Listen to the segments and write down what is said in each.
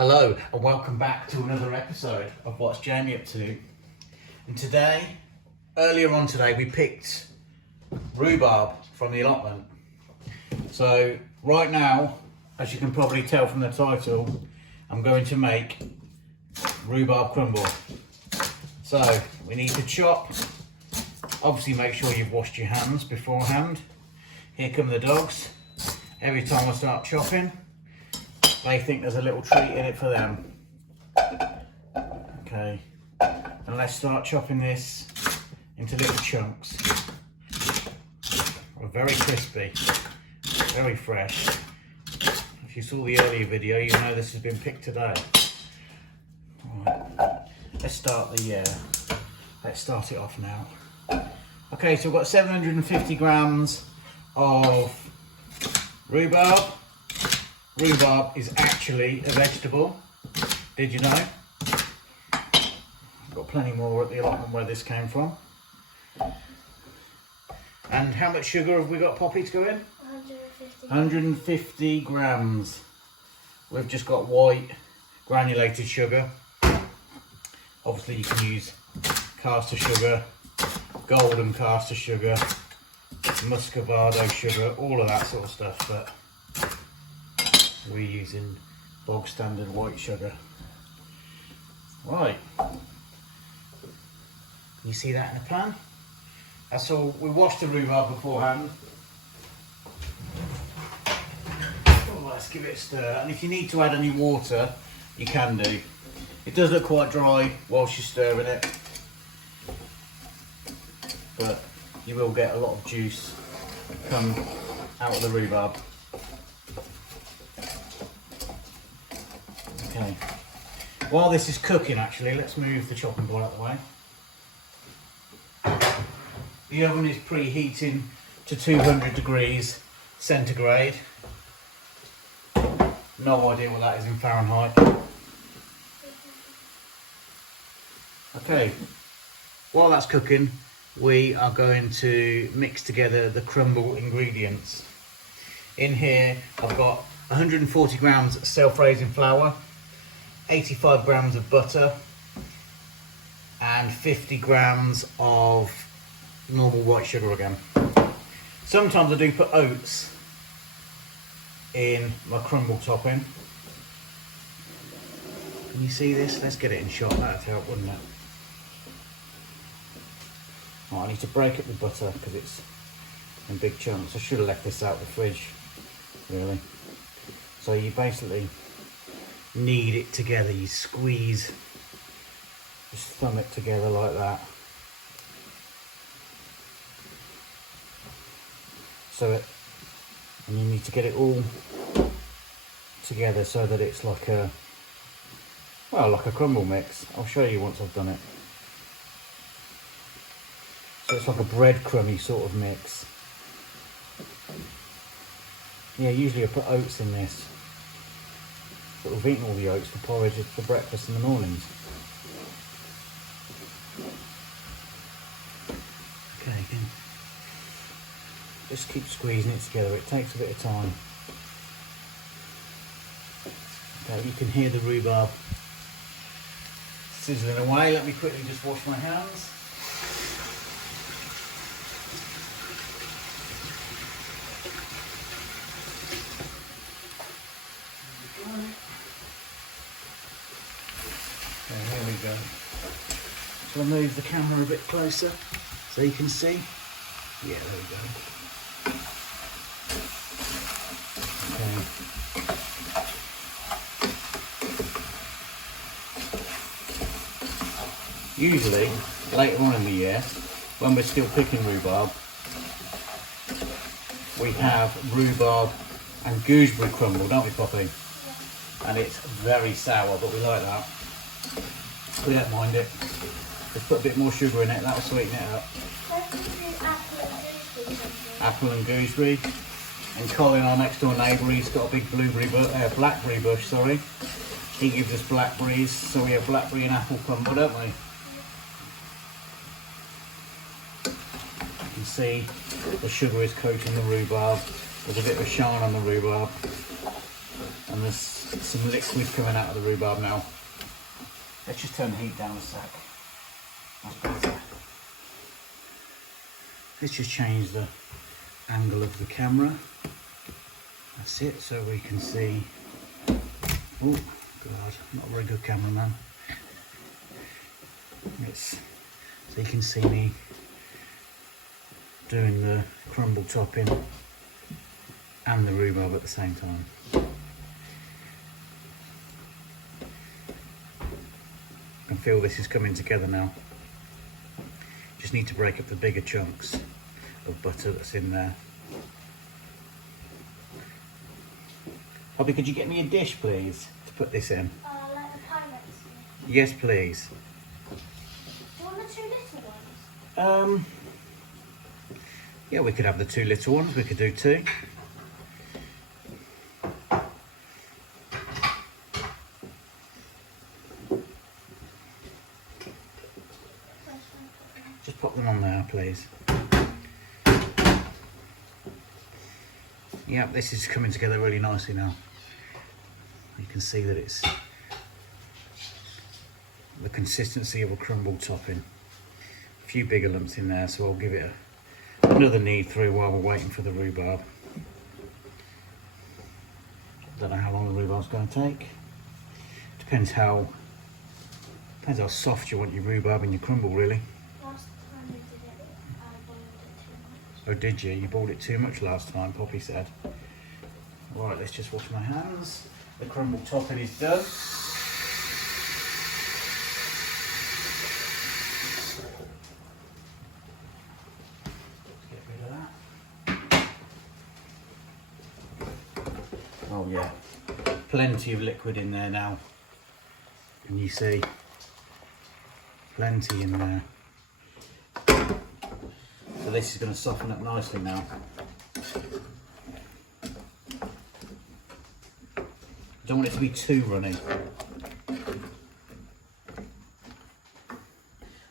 Hello and welcome back to another episode of What's Jamie Up To. And today, earlier on today, we picked rhubarb from the allotment. So right now, as you can probably tell from the title, I'm going to make rhubarb crumble. So we need to chop. Obviously make sure you've washed your hands beforehand. Here come the dogs. Every time I start chopping, they think there's a little treat in it for them. Okay, and let's start chopping this into little chunks. Very crispy, very fresh. If you saw the earlier video, you know this has been picked today. Right. Let's start it off now. Okay, so we've got 750 grams of rhubarb. Rhubarb is actually a vegetable. Did you know? Got plenty more at the allotment where this came from. And how much sugar have we got, Poppy, to go in? 150. 150 grams. We've just got white granulated sugar. Obviously you can use caster sugar, golden caster sugar, muscovado sugar, all of that sort of stuff, but we're using bog standard white sugar. Right, you see that in the pan? That's all. We washed the rhubarb beforehand. Oh, let's give it a stir, and if you need to add any water, you can do. It does look quite dry whilst you're stirring it, but you will get a lot of juice come out of the rhubarb. Okay. While this is cooking, actually, let's move the chopping board out of the way. The oven is preheating to 200 degrees centigrade. No idea what that is in Fahrenheit. Okay, while that's cooking, we are going to mix together the crumble ingredients. In here, I've got 140 grams of self-raising flour, 85 grams of butter, and 50 grams of normal white sugar again. Sometimes I do put oats in my crumble topping. Can you see this? Let's get it in shot, that'd help, wouldn't it? Right, I need to break up the butter because it's in big chunks. I should have left this out of the fridge, really. So you basically knead it together, you squeeze, just thumb it together like that. And you need to get it all together so that it's like a crumble mix. I'll show you once I've done it. So it's like a breadcrumby sort of mix. Yeah, usually I put oats in this, but we've eaten all the oats for porridge for breakfast in the mornings. Okay, again. Just keep squeezing it together, it takes a bit of time. Okay, you can hear the rhubarb sizzling away. Let me quickly just wash my hands. Okay, here we go. So I'll move the camera a bit closer so you can see. Yeah, there we go. Okay. Usually, later on in the year, when we're still picking rhubarb, we have rhubarb and gooseberry crumble, don't we, Poppy? Yeah. And it's very sour, but we like that. We don't mind it. Let's put a bit more sugar in it, that'll sweeten it up. Apple and gooseberry. And Colin, our next door neighbour, he's got a big blackberry bush, sorry. He gives us blackberries, so we have blackberry and apple crumble, don't we? You can see the sugar is coating the rhubarb. There's a bit of a shine on the rhubarb. And this Some liquid coming out of the rhubarb now. Let's just turn the heat down a sec. That's better. Let's just change the angle of the camera. That's it, so we can see. Oh God, not a very good cameraman. So you can see me doing the crumble topping and the rhubarb at the same time. I can feel this is coming together now. Just need to break up the bigger chunks of butter that's in there. Poppy, could you get me a dish, please, to put this in? Like the pirates. Yes, please. Do you want the 2 little ones? Yeah, we could have the 2 little ones. We could do 2. Just pop them on there, please. Yeah, this is coming together really nicely now. You can see that it's the consistency of a crumble topping. A few bigger lumps in there, so I'll give it another knead through while we're waiting for the rhubarb. Don't know how long the rhubarb's going to take. Depends how soft you want your rhubarb and your crumble, really. Last time we did it, I boiled it too much. Oh, did you? You boiled it too much last time, Poppy said. Right, let's just wash my hands. The crumble topping is done. Get rid of that. Oh yeah, plenty of liquid in there now. And you see, plenty in there. So this is going to soften up nicely now. Don't want it to be too runny.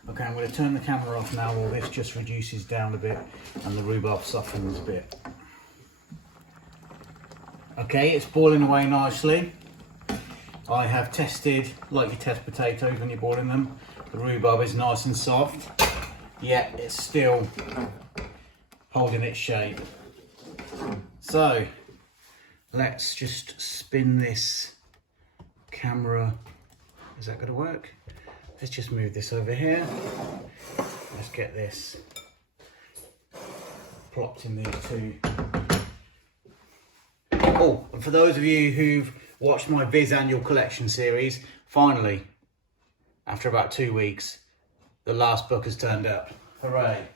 Okay, I'm going to turn the camera off now while this just reduces down a bit and the rhubarb softens a bit. Okay, it's boiling away nicely. I have tested, like you test potatoes when you're boiling them, the rhubarb is nice and soft, yet it's still holding its shape. So, let's just spin this camera. Is that going to work? Let's just move this over here. Let's get this plopped in these 2. Oh, and for those of you who've watched my Viz annual collection series, finally, after about 2 weeks, the last book has turned up. Hooray.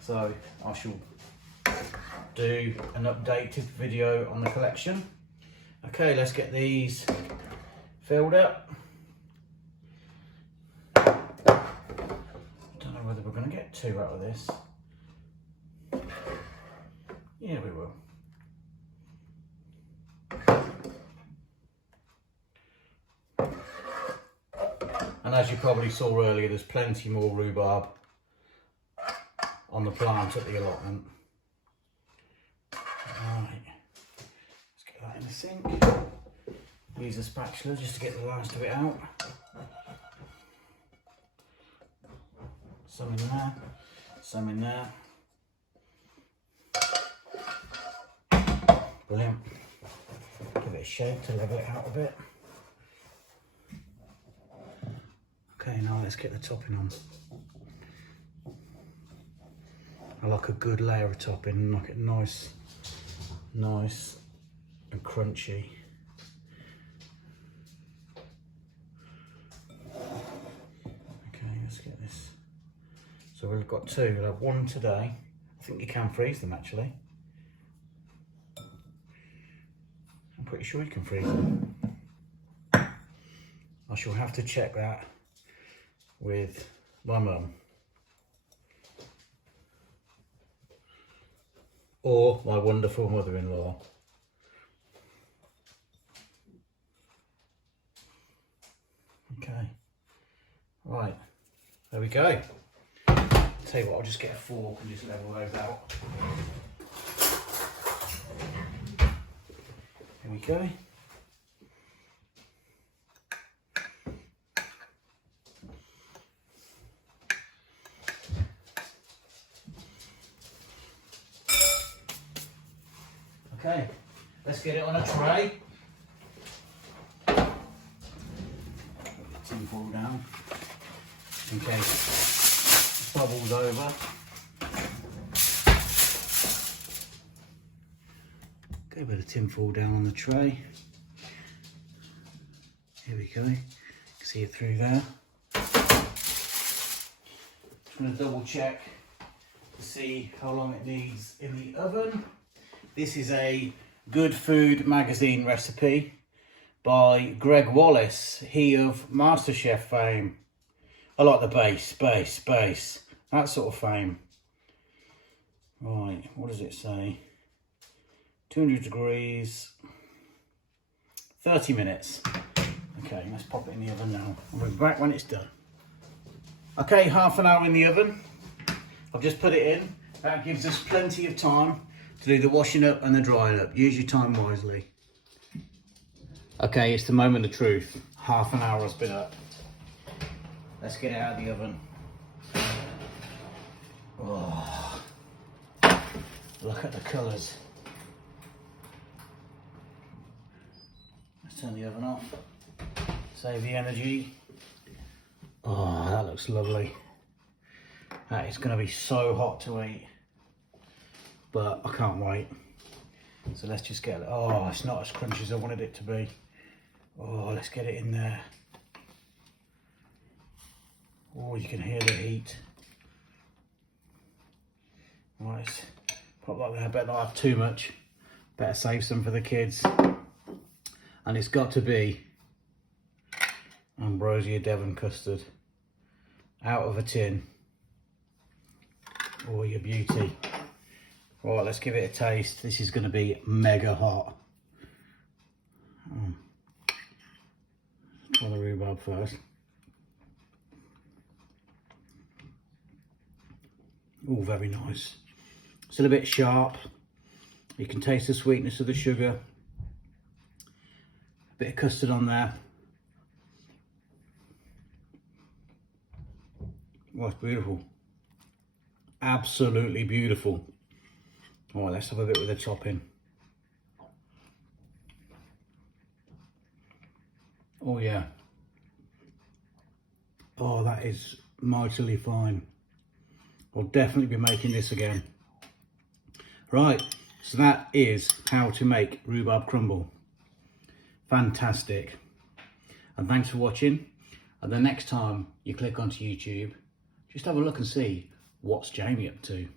So I shall do an updated video on the collection. Okay, let's get these filled up. Don't know whether we're going to get 2 out of this. Yeah, we will. And as you probably saw earlier, there's plenty more rhubarb on the plant at the allotment. Right, let's get that in the sink. Use a spatula just to get the last of it out. Some in there, some in there. Brilliant. Give it a shake to level it out a bit. Okay, now let's get the topping on. I like a good layer of topping, like it nice and crunchy. Okay, let's get this. So we've got 2, we'll have 1 today. I think you can freeze them actually. I'm pretty sure you can freeze them. I shall have to check that with my mum. Or my wonderful mother-in-law. Okay, right, there we go. Tell you what, I'll just get a fork and just level those out. go. Okay, let's get it on a tray. Tin foil down in case it bubbles over. Go with the tin foil down on the tray. Here we go. You can see it through there. Just going to double check to see how long it needs in the oven. This is a Good Food magazine recipe by Greg Wallace, he of MasterChef fame. I like the base, that sort of fame. Right, what does it say? 200 degrees, 30 minutes. Okay, let's pop it in the oven now. I'll be back when it's done. Okay, half an hour in the oven. I've just put it in. That gives us plenty of time to do the washing up and the drying up. Use your time wisely. Okay, it's the moment of truth. Half an hour has been up. Let's get it out of the oven. Oh, look at the colours. Let's turn the oven off. Save the energy. Oh, that looks lovely. That is going to be so hot to eat. But I can't wait. So let's just get it. Oh, it's not as crunchy as I wanted it to be. Oh, let's get it in there. Oh, you can hear the heat. Right, let's pop that there. Better not have too much. Better save some for the kids. And it's got to be Ambrosia Devon custard. Out of a tin. Oh, your beauty. Right, let's give it a taste. This is going to be mega hot. Try the rhubarb first. Oh, very nice. Still a bit sharp. You can taste the sweetness of the sugar. A bit of custard on there. Oh, it's beautiful. Absolutely beautiful. All right, let's have a bit with the topping. Oh yeah. Oh, that is mightily fine. I'll definitely be making this again. Right, so that is how to make rhubarb crumble. Fantastic. And thanks for watching. And the next time you click onto YouTube, just have a look and see what's Jamie up to.